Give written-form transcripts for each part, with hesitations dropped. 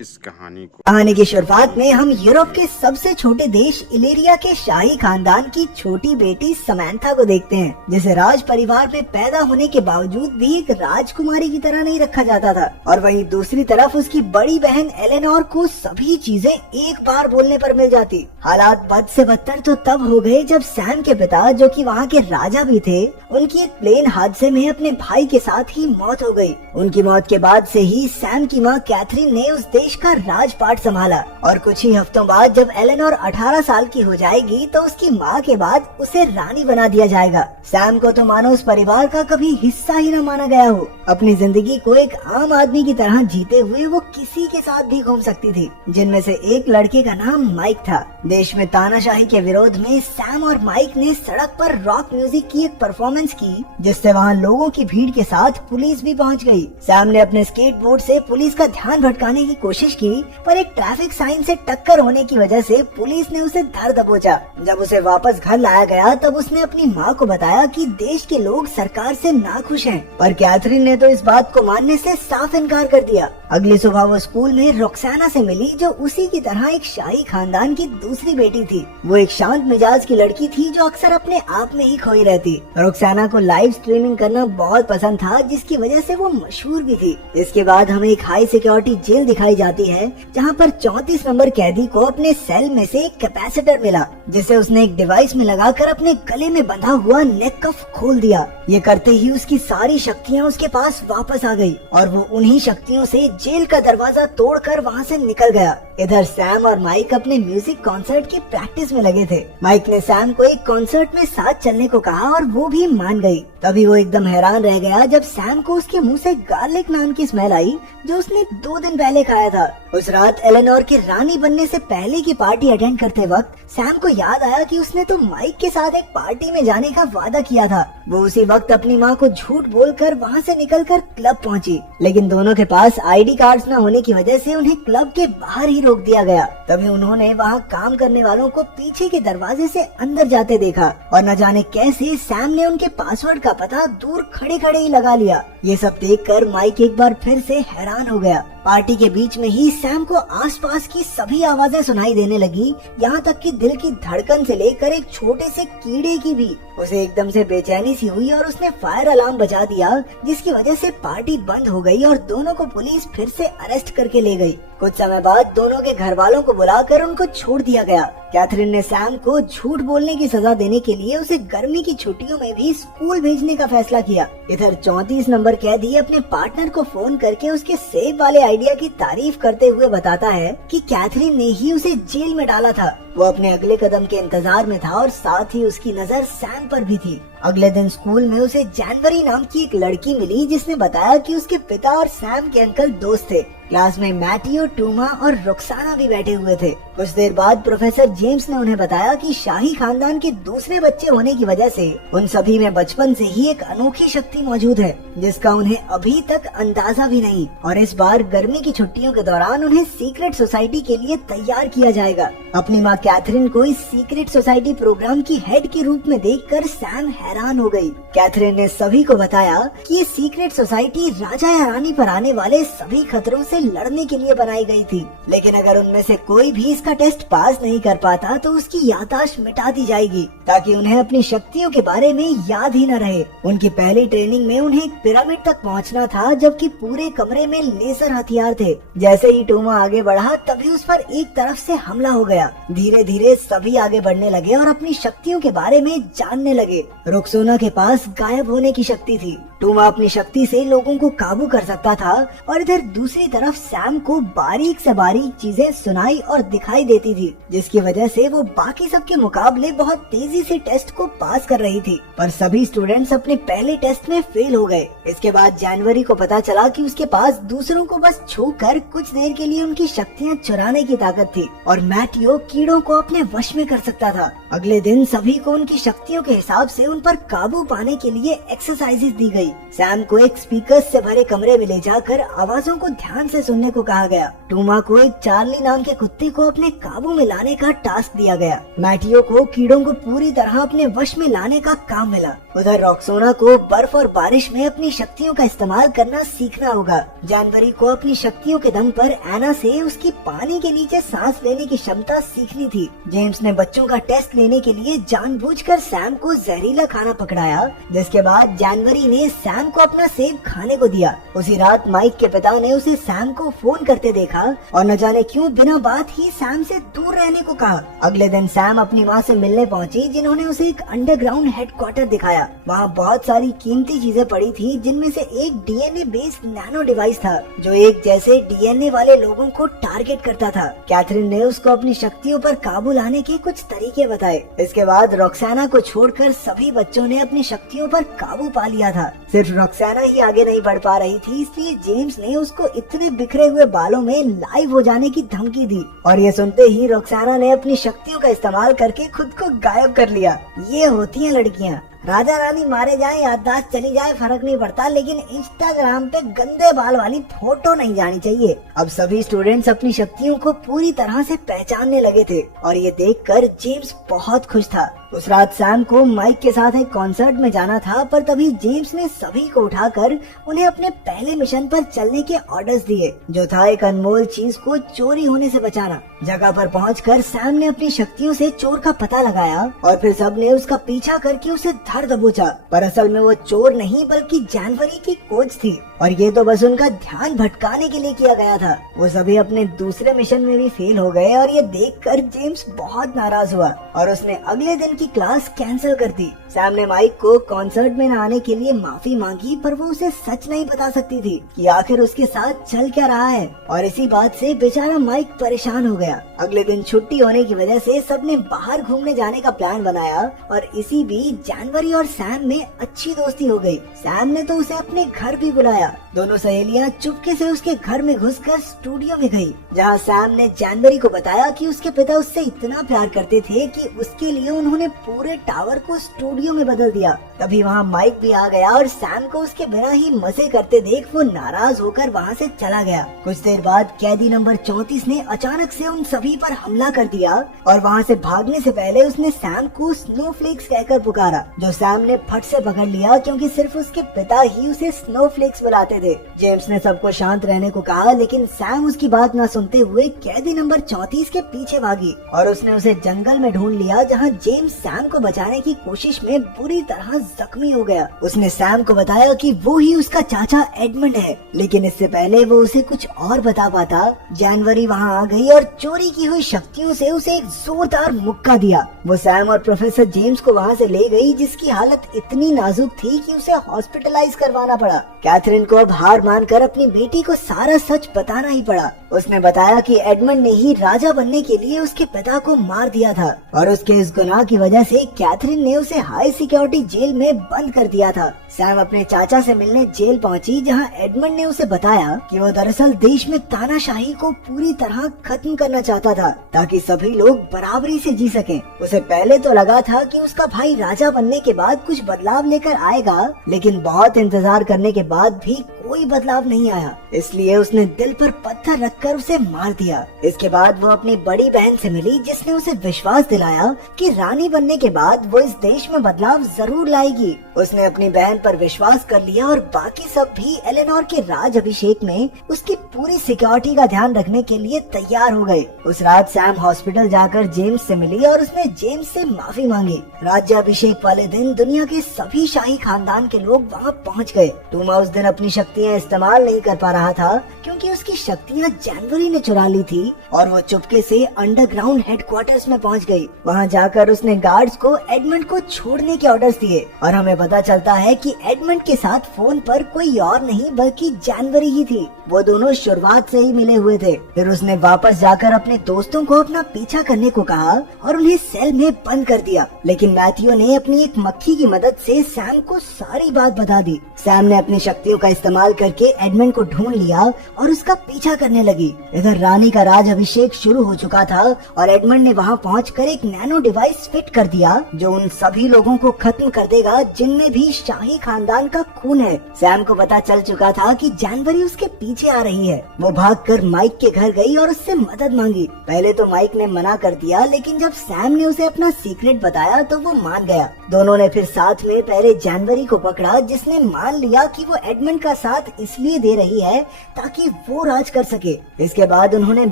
इस कहानी को। कहानी की शुरुआत में हम यूरोप के सबसे छोटे देश इलेरिया के शाही खानदान की छोटी बेटी समैंथा को देखते हैं, जिसे राज परिवार में पैदा होने के बावजूद भी एक राजकुमारी की तरह नहीं रखा जाता था। और वहीं दूसरी तरफ उसकी बड़ी बहन एलेनोर को सभी चीजें एक बार बोलने पर मिल जाती। हालात बद से बदतर तो तब हो गए जब सैम के पिता, जो कि वहाँ के राजा भी थे, उनकी एक प्लेन हादसे में अपने भाई के साथ ही मौत हो गई। उनकी मौत के बाद से ही सैम की माँ कैथरीन ने उस देश का राजपाट संभाला और कुछ ही हफ्तों बाद जब एलेनोर 18 साल की हो जाएगी तो उसकी माँ के बाद उसे रानी बना दिया जाएगा। सैम को तो मानो उस परिवार का कभी हिस्सा ही न माना गया हो। अपनी जिंदगी को एक आम आदमी की तरह जीते हुए वो किसी के साथ भी घूम सकती थी, जिनमें से एक लड़के का नाम माइक था। देश में तानाशाही के विरोध में सैम और माइक ने सड़क पर रॉक म्यूजिक की एक परफॉर्मेंस की, जिससे वहाँ लोगों की भीड़ के साथ पुलिस भी पहुँच गयी। सैम ने अपने स्केटबोर्ड से पुलिस का ध्यान भटकाने की कोशिश की, पर एक ट्रैफिक साइन से टक्कर होने की वजह से पुलिस ने उसे धर दबोचा। जब उसे वापस घर लाया गया तब उसने अपनी माँ को बताया कि देश के लोग सरकार से नाखुश हैं, पर कैथरीन ने तो इस बात को मानने से साफ इनकार कर दिया। अगली सुबह वो स्कूल में रोक्साना से मिली, जो उसी की तरह एक शाही खानदान की दूसरी बेटी थी। वो एक शांत मिजाज की लड़की थी जो अक्सर अपने आप में ही खोई रहती। रोक्साना को लाइव स्ट्रीमिंग करना बहुत पसंद था, जिसकी वजह से वो मशहूर भी थी। इसके बाद हमें एक हाई सिक्योरिटी जेल दिखाई जाती है, जहाँ पर 34 नंबर कैदी को अपने सेल में से एक कैपेसिटर मिला, जिसे उसने एक डिवाइस में लगाकर अपने गले में बंधा हुआ नेक कफ खोल दिया। ये करते ही उसकी सारी शक्तियाँ उसके पास वापस आ गई और वो उन्हीं शक्तियों से जेल का दरवाजा तोड़कर वहाँ से निकल गया। इधर सैम और माइक अपने म्यूजिक कॉन्सर्ट की प्रैक्टिस में लगे थे। माइक ने सैम को एक कॉन्सर्ट में साथ चलने को कहा और वो भी मान गई। तभी वो एकदम हैरान रह गया जब सैम को उसके मुंह से गार्लिक नान की स्मेल आई, जो उसने 2 दिन पहले खाया था। उस रात एलेनोर के रानी बनने से पहले की पार्टी अटेंड करते वक्त सैम को याद आया कि उसने तो माइक के साथ एक पार्टी में जाने का वादा किया था। वो उसी वक्त अपनी माँ को झूठ बोलकर वहाँ से निकलकर क्लब पहुँची, लेकिन दोनों के पास आईडी कार्ड्स न होने की वजह से उन्हें क्लब के बाहर ही रोक दिया गया। तभी उन्होंने वहाँ काम करने वालों को पीछे के दरवाजे से अंदर जाते देखा और न जाने कैसे सैम ने उनके पासवर्ड का पता दूर खड़े खड़े ही लगा लिया। ये सब देखकर माइक एक बार फिर से हैरान हो गया। पार्टी के बीच में ही सैम को आसपास की सभी आवाजें सुनाई देने लगी, यहाँ तक कि दिल की धड़कन से लेकर एक छोटे से कीड़े की भी। उसे एकदम से बेचैनी सी हुई और उसने फायर अलार्म बजा दिया, जिसकी वजह से पार्टी बंद हो गई और दोनों को पुलिस फिर से अरेस्ट करके ले गई। कुछ समय बाद दोनों के घर वालों को बुलाकर उनको छोड़ दिया गया। कैथरीन ने सैम को झूठ बोलने की सजा देने के लिए उसे गर्मी की छुट्टियों में भी स्कूल भेजने का फैसला किया। इधर 34 नंबर कैदी अपने पार्टनर को फोन करके उसके सेब वाले आइडिया की तारीफ करते हुए बताता है कि कैथरीन ने ही उसे जेल में डाला था। वो अपने अगले कदम के इंतजार में था और साथ ही उसकी नजर सैम पर भी थी। अगले दिन स्कूल में उसे जनवरी नाम की एक लड़की मिली, जिसने बताया कि उसके पिता और सैम के अंकल दोस्त थे। क्लास में मैटियो, टूमा और रोक्साना भी बैठे हुए थे। कुछ देर बाद प्रोफेसर जेम्स ने उन्हें बताया कि शाही खानदान के दूसरे बच्चे होने की वजह से उन सभी में बचपन से ही एक अनोखी शक्ति मौजूद है, जिसका उन्हें अभी तक अंदाजा भी नहीं। और इस बार गर्मी की छुट्टियों के दौरान उन्हें सीक्रेट सोसाइटी के लिए तैयार किया जाएगा। अपनी माँ कैथरीन को इस सीक्रेट सोसाइटी प्रोग्राम की हेड के रूप में देखकर सैम हैरान हो गई। कैथरीन ने सभी को बताया कि ये सीक्रेट सोसाइटी राजा या रानी पर आने वाले सभी खतरों से लड़ने के लिए बनाई गई थी, लेकिन अगर उनमें से कोई भी इसका टेस्ट पास नहीं कर पाता तो उसकी याददाश्त मिटा दी जाएगी, ताकि उन्हें अपनी शक्तियों के बारे में याद ही न रहे। उनकी पहली ट्रेनिंग में उन्हें एक पिरामिड तक पहुंचना था, जबकि पूरे कमरे में लेजर हथियार थे। जैसे ही टोमा आगे बढ़ा तभी उस पर एक तरफ से हमला हो गया। धीरे धीरे सभी आगे बढ़ने लगे और अपनी शक्तियों के बारे में जानने लगे। रोक्सोना के पास गायब होने की शक्ति थी। टोमा अपनी शक्ति से लोगों को काबू कर सकता था और इधर दूसरी तरफ सैम को बारीक से बारीक चीजें सुनाई और दिखाई देती थी, जिसकी वजह से वो बाकी सबके मुकाबले बहुत तेजी से टेस्ट को पास कर रही थी। पर सभी स्टूडेंट्स अपने पहले टेस्ट में फेल हो गए। इसके बाद जनवरी को पता चला कि उसके पास दूसरों को बस छूकर कुछ देर के लिए उनकी शक्तियाँ चुराने की ताकत थी और मैटियो कीड़ों को अपने वश में कर सकता था। अगले दिन सभी को उनकी शक्तियों के हिसाब से उन पर काबू पाने के लिए एक्सरसाइजेस दी गई। सैम को एक स्पीकर्स से भरे कमरे में ले जाकर आवाजों को ध्यान से सुनने को कहा गया। टोमा को एक चार्ली नाम के कुत्ते को अपने काबू में लाने का टास्क दिया गया। मैटियो को कीड़ों को पूरी तरह अपने वश में लाने का काम मिला। उधर रॉक्सोना को बर्फ और बारिश में अपनी शक्तियों का इस्तेमाल करना सीखना होगा। जनवरी को अपनी शक्तियों के दम पर एना से उसकी पानी के नीचे सांस लेने की क्षमता सीखनी थी। जेम्स ने बच्चों का टेस्ट लेने के लिए जानबूझकर सैम को जहरीला खाना पकड़ाया, जिसके बाद जनवरी ने सैम को अपना सेब खाने को दिया। उसी रात माइक के पिता ने उसे सैम को फोन करते देखा और न जाने क्यों बिना बात ही सैम से दूर रहने को कहा। अगले दिन सैम अपनी माँ से मिलने पहुंची, जिन्होंने उसे एक अंडरग्राउंड हेडक्वार्टर दिखाया। वहाँ बहुत सारी कीमती चीजें पड़ी थी, जिनमें से एक डीएनए बेस्ड नैनो डिवाइस था जो एक जैसे डीएनए वाले लोगों को टारगेट करता था। कैथरीन ने उसको अपनी शक्तियों पर काबू लाने के कुछ तरीके बताए। इसके बाद रॉक्साना को छोड़कर सभी बच्चों ने अपनी शक्तियों पर काबू पा लिया था। सिर्फ रॉक्साना ही आगे नहीं बढ़ पा रही थी, इसलिए जेम्स ने उसको इतने बिखरे हुए बालों में लाइव हो जाने की धमकी दी और ये सुनते ही रॉक्साना ने अपनी शक्तियों का इस्तेमाल करके खुद को गायब कर लिया। ये होती हैं लड़कियाँ। राजा रानी मारे जाए, याददाश्त चली जाए, फर्क नहीं पड़ता, लेकिन इंस्टाग्राम पे गंदे बाल वाली फोटो नहीं जानी चाहिए। अब सभी स्टूडेंट्स अपनी शक्तियों को पूरी तरह से पहचानने लगे थे और ये देखकर जेम्स बहुत खुश था। उस रात सैम को माइक के साथ एक कॉन्सर्ट में जाना था, पर तभी जेम्स ने सभी को उठाकर उन्हें अपने पहले मिशन पर चलने के ऑर्डर्स दिए, जो था एक अनमोल चीज को चोरी होने से बचाना। जगह पर पहुंचकर सैम ने अपनी शक्तियों से चोर का पता लगाया और फिर सबने उसका पीछा करके उसे धर दबोचा। पर असल में वो चोर नहीं बल्कि जनवरी की कोच थी और ये तो बस उनका ध्यान भटकाने के लिए किया गया था। वो सभी अपने दूसरे मिशन में भी फेल हो गए और ये देखकर जेम्स बहुत नाराज हुआ और उसने अगले दिन की क्लास कैंसिल कर दी। सैम ने माइक को कॉन्सर्ट में न आने के लिए माफी मांगी, पर वो उसे सच नहीं बता सकती थी कि आखिर उसके साथ चल क्या रहा है और इसी बात से बेचारा माइक परेशान हो गया। अगले दिन छुट्टी होने की वजह से सबने बाहर घूमने जाने का प्लान बनाया और इसी बीच जनवरी और सैम में अच्छी दोस्ती हो गई। सैम ने तो उसे अपने घर भी बुलाया। दोनों सहेलियां चुपके से उसके घर में घुसकर स्टूडियो में गई, जहां सैम ने जनवरी को बताया कि उसके पिता उससे इतना प्यार करते थे कि उसके लिए उन्होंने पूरे टावर को स्टूडियो में बदल दिया। तभी वहां माइक भी आ गया और सैम को उसके बिना ही मजे करते देख वो नाराज होकर वहां से चला गया। कुछ देर बाद कैदी नंबर 34 ने अचानक से उन सभी पर हमला कर दिया और वहां से भागने से पहले उसने सैम को स्नोफ्लेक्स कहकर पुकारा, जो सैम ने फट से पकड़ लिया क्योंकि सिर्फ उसके पिता ही उसे स्नोफ्लेक्स बुलाते थे। जेम्स ने सबको शांत रहने को कहा, लेकिन सैम उसकी बात न सुनते हुए कैदी नंबर 34 के पीछे भागी और उसने उसे जंगल में ढूंढ लिया, जहां जेम्स सैम को बचाने की कोशिश में बुरी तरह जख्मी हो गया। उसने सैम को बताया कि वो ही उसका चाचा एडमंड है, लेकिन इससे पहले वो उसे कुछ और बता पाता, जनवरी वहां आ गई और चोरी की हुई शक्तियों से उसे एक जोरदार मुक्का दिया। वो सैम और प्रोफेसर जेम्स को वहां से ले गई, जिसकी हालत इतनी नाजुक थी कि उसे हॉस्पिटलाइज करवाना पड़ा। कैथरीन को अब हार मानकर अपनी बेटी को सारा सच बताना ही पड़ा। उसने बताया कि एडमंड ने ही राजा बनने के लिए उसके पिता को मार दिया था और उसके इस गुनाह की वजह से कैथरीन ने उसे हाई सिक्योरिटी जेल में बंद कर दिया था। सैम अपने चाचा से मिलने जेल पहुंची, जहां एडमंड ने उसे बताया कि वो दरअसल देश में तानाशाही को पूरी तरह खत्म करना चाहता था, ताकि सभी लोग बराबरी से जी सकें। उसे पहले तो लगा था कि उसका भाई राजा बनने के बाद कुछ बदलाव लेकर आएगा, लेकिन बहुत इंतजार करने के बाद भी कोई बदलाव नहीं आया, इसलिए उसने दिल पर पत्थर रखकर उसे मार दिया। इसके बाद वो अपनी बड़ी बहन से मिली, जिसने उसे विश्वास दिलाया कि रानी बनने के बाद वो इस देश में बदलाव जरूर लाएगी। उसने अपनी बहन पर विश्वास कर लिया और बाकी सब भी एलेनोर के राज अभिषेक में उसकी पूरी सिक्योरिटी का ध्यान रखने के लिए तैयार हो गए। उस रात सैम हॉस्पिटल जाकर जेम्स से मिली और उसने जेम्स से माफी मांगी। राज्याभिषेक वाले दिन दुनिया के सभी शाही खानदान के लोग वहाँ पहुँच गए। टूमा उस दिन अपनी शक्तियाँ इस्तेमाल नहीं कर पा रहा था क्योंकि उसकी शक्तियाँ जनवरी ने चुरा ली थी और वो चुपके से अंडरग्राउंड हेडक्वार्टर्स में पहुँच गई। वहाँ जाकर उसने गार्ड्स को एडमंड को छोड़ने के ऑर्डर्स दिए और हमें पता चलता है कि एडमंड के साथ फोन पर कोई और नहीं बल्कि जनवरी ही थी। वो दोनों शुरुआत से ही मिले हुए थे। फिर उसने वापस जाकर अपने दोस्तों को अपना पीछा करने को कहा और उन्हें सेल में बंद कर दिया, लेकिन मैथ्यू ने अपनी एक मक्खी की मदद से सैम को सारी बात बता दी। सैम ने अपनी शक्तियों का इस्तेमाल इस्तेमाल करके एडमंड को ढूंढ लिया और उसका पीछा करने लगी। इधर रानी का राज अभिषेक शुरू हो चुका था और एडमंड ने वहाँ पहुंचकर एक नैनो डिवाइस फिट कर दिया जो उन सभी लोगों को खत्म कर देगा जिनमें भी शाही खानदान का खून है। सैम को पता चल चुका था कि जानवरी उसके पीछे आ रही है। वो भागकर माइक के घर गई और उससे मदद मांगी। पहले तो माइक ने मना कर दिया, लेकिन जब सैम ने उसे अपना सीक्रेट बताया तो वो मान गया। दोनों ने फिर साथ में पहले जानवरी को पकड़ा, जिसने मान लिया कि वो एडमंड का साथ इसलिए दे रही है ताकि वो राज कर सके। इसके बाद उन्होंने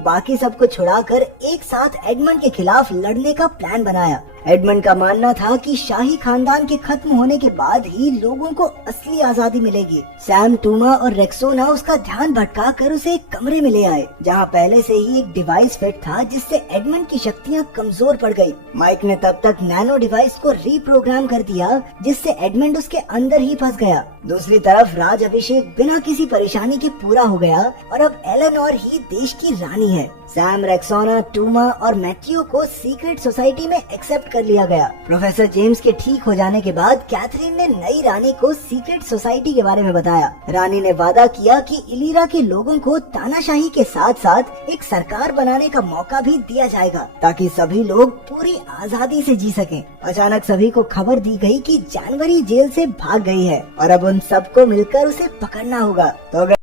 बाकी सबको छुड़ाकर एक साथ एडमंड के खिलाफ लड़ने का प्लान बनाया। एडमंड का मानना था कि शाही खानदान के खत्म होने के बाद ही लोगों को असली आजादी मिलेगी। सैम, टूमा और रेक्सोना उसका ध्यान भटका कर उसे एक कमरे में ले आए जहां पहले से ही एक डिवाइस फिट था जिससे एडमंड की शक्तियां कमजोर पड़ गई। माइक ने तब तक नैनो डिवाइस को रीप्रोग्राम कर दिया जिससे एडमंड उसके अंदर ही फंस गया। दूसरी तरफ राज अभिषेक बिना किसी परेशानी के पूरा हो गया और अब एलेनोर ही देश की रानी है। सैम, रेक्सोना, टूमा और मैथ्यू को सीक्रेट सोसाइटी में एक्सेप्ट कर लिया गया। प्रोफेसर जेम्स के ठीक हो जाने के बाद कैथरीन ने नई रानी को सीक्रेट सोसाइटी के बारे में बताया। रानी ने वादा किया कि इलीरा के लोगों को तानाशाही के साथ साथ एक सरकार बनाने का मौका भी दिया जाएगा ताकि सभी लोग पूरी आजादी से जी सकें। अचानक सभी को खबर दी गई कि जानवरी जेल से भाग गई है और अब उन सबको मिलकर उसे पकड़ना होगा। तो